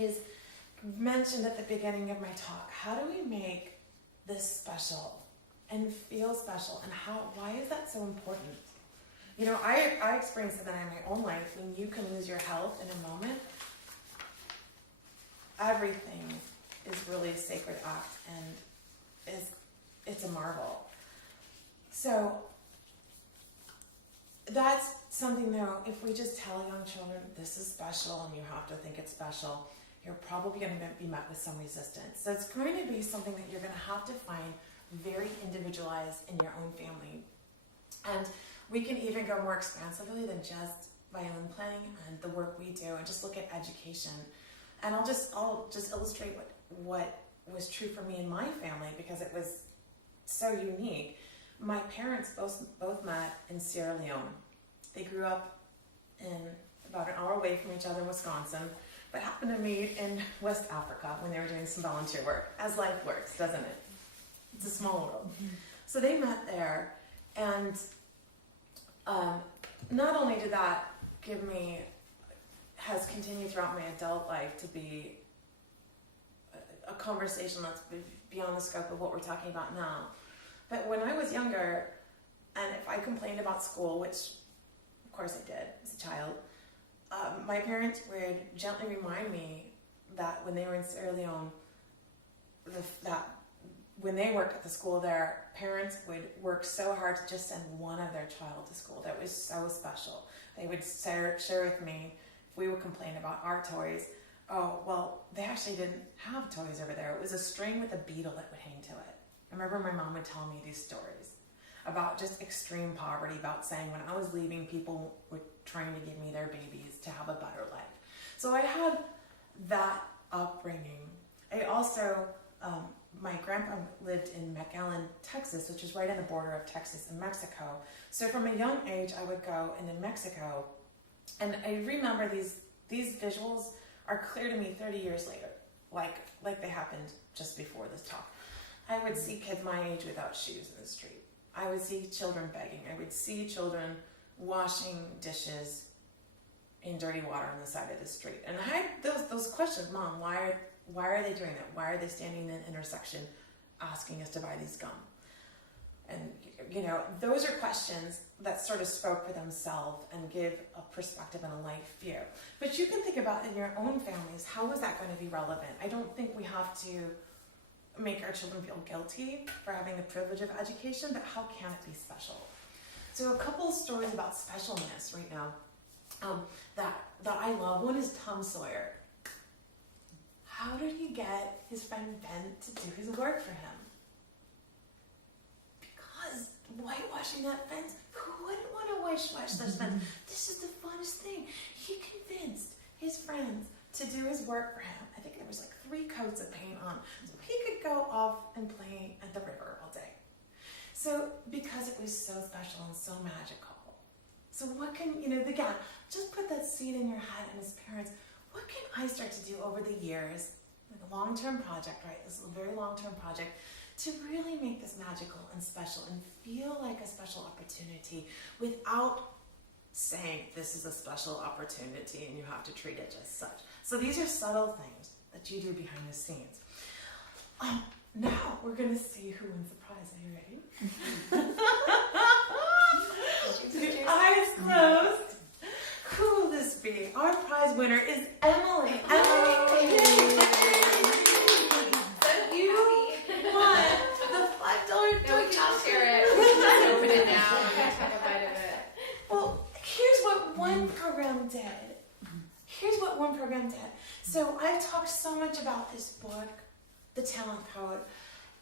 is mentioned at the beginning of my talk. How do we make this special and feel special, and why is that so important? You know, I experienced that in my own life. When you can lose your health in a moment, everything is really a sacred act, and it's a marvel. So that's something, though, if we just tell young children this is special and you have to think it's special, you're probably going to be met with some resistance. So it's going to be something that you're going to have to find very individualized in your own family. And we can even go more expansively than just violin playing and the work we do, and just look at education. And I'll just illustrate what was true for me in my family, because it was so unique. My parents both met in Sierra Leone. They grew up in about an hour away from each other in Wisconsin, but happened to meet in West Africa when they were doing some volunteer work, as life works, doesn't it? It's a small world. Mm-hmm. So they met there, and not only did that has continued throughout my adult life to be a conversation that's beyond the scope of what we're talking about now. But when I was younger, and if I complained about school, which of course I did as a child, my parents would gently remind me that when they were in Sierra Leone, that when they worked at the school there, parents would work so hard to just send one of their child to school. That was so special. They would share with me, if we would complain about our toys, oh, well, they actually didn't have toys over there. It was a string with a beetle that would hang to it. I remember my mom would tell me these stories about just extreme poverty, about saying when I was leaving, people were trying to give me their babies to have a better life. So I had that upbringing. I also, my grandpa lived in McAllen, Texas, which is right on the border of Texas and Mexico. So from a young age, I would go into Mexico, and I remember these visuals are clear to me 30 years later, like they happened just before this talk. I would see kids my age without shoes in the street. I would see children begging. I would see children washing dishes in dirty water on the side of the street. And I had those questions, Mom, why are they doing that? Why are they standing in an intersection asking us to buy these gum? And, you know, those are questions that sort of spoke for themselves and give a perspective and a life view. But you can think about in your own families, how is that going to be relevant? I don't think we have to make our children feel guilty for having the privilege of education, but how can it be special? So a couple of stories about specialness right now that I love. One is Tom Sawyer. How did he get his friend Ben to do his work for him? Because whitewashing that fence, who wouldn't want to whitewash that fence? This is the funnest thing. He convinced his friends to do his work for him. I think there was like 3 coats of paint on, so he could go off and play at the river all day. So because it was so special and so magical. So what can, again, just put that seed in your head, and as parents, what can I start to do over the years, like a long-term project, right? This is a very long-term project, to really make this magical and special and feel like a special opportunity without saying this is a special opportunity and you have to treat it just such. So these are subtle things that you do behind the scenes. Now we're going to see who wins the prize. Are you ready? Eyes closed. Who will this be? Our prize winner is Emily. Emily, you won the $5 No, we can all share it. We can just open it now and take a bite of it. Well, here's what one program did. So I've talked so much about this book, The Talent Code,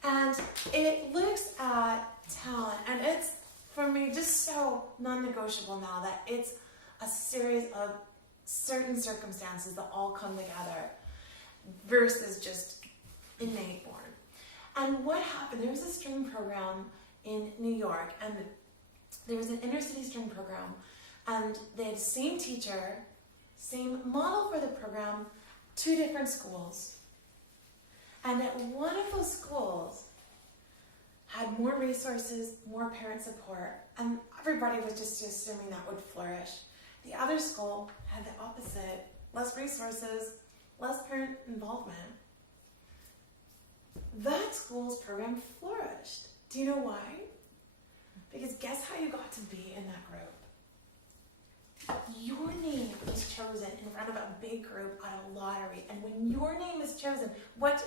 and it looks at talent, and it's, for me, just so non-negotiable now that it's a series of certain circumstances that all come together versus just innate born. And what happened, there was a string program in New York, and there was an inner city string program, and they had the same teacher, same model for the program, 2 different schools. And at one of those schools had more resources, more parent support, and everybody was just assuming that would flourish. The other school had the opposite, less resources, less parent involvement, that school's program flourished. Do you know why? Because guess how you got to be in that group? Your name is chosen in front of a big group at a lottery. And when your name is chosen, what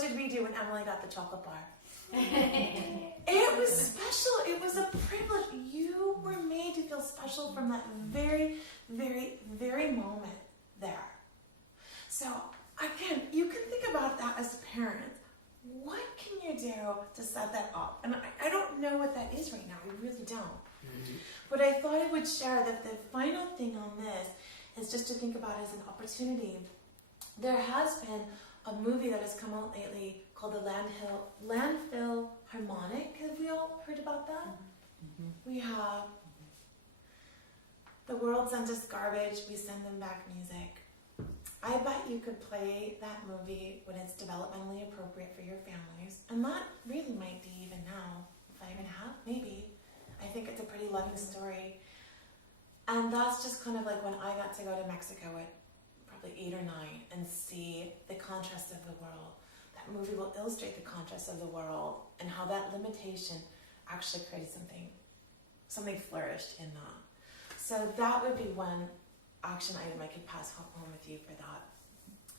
did we do when Emily got the chocolate bar? It was special. It was a privilege. You were made to feel special from that very, very, very moment there. So again, you can think about that as a parent. What can you do to set that up? And I don't know what that is right now. I really don't. Mm-hmm. But I thought I would share that the final thing on this is just to think about as an opportunity. There has been a movie that has come out lately called the Landfill Harmonic. Have we all heard about that? Mm-hmm. We have. The world sends us garbage, we send them back music. I bet you could play that movie when it's developmentally appropriate for your families. And that really might be even now, if I even have, maybe. I think it's a pretty loving story. And that's just kind of like when I got to go to Mexico at probably 8 or 9 and see the contrast of the world. That movie will illustrate the contrast of the world and how that limitation actually created something flourished in that. So that would be one action item I could pass home with you for that.